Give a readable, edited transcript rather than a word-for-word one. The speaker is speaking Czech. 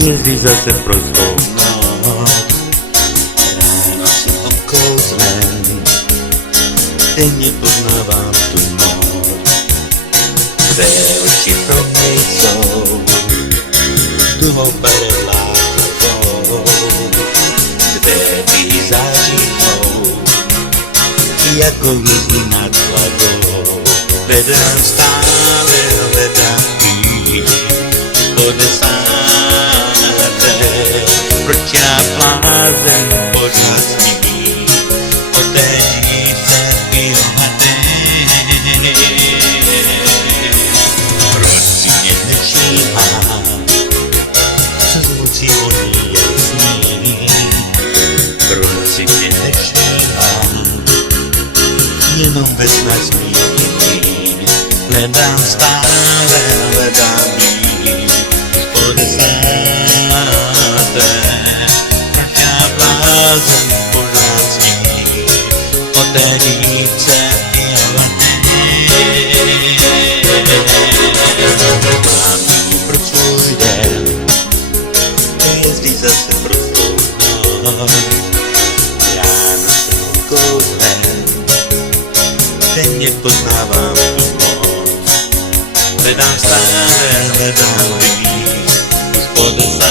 hvězdy zase prostou noc. Ráno jsem okouzlen, denně poznávám tu moc. Tvé oči pro mě jsou dlouhou barevlávou, tvé dýchy zářivou, jako hvězdy nad hlavou. Hledám stále, hledám víc, podesáté, proč já blázen pořád sní, o té dívce vyholené. Proč si mě nevšímá, co zvucí voní je sní, proč si mě nevšímá, jenom ve snad zmínění. Hledám stále, hledám víc, podesáté, proč já blázen pořád sní, o té dívce vyholené. Mám pro svůj den, hvězdy zase prostou noc. Ráno jsem okouzlen, denně poznávám tu moc. Hledám stále, hledám víc, už podesáté.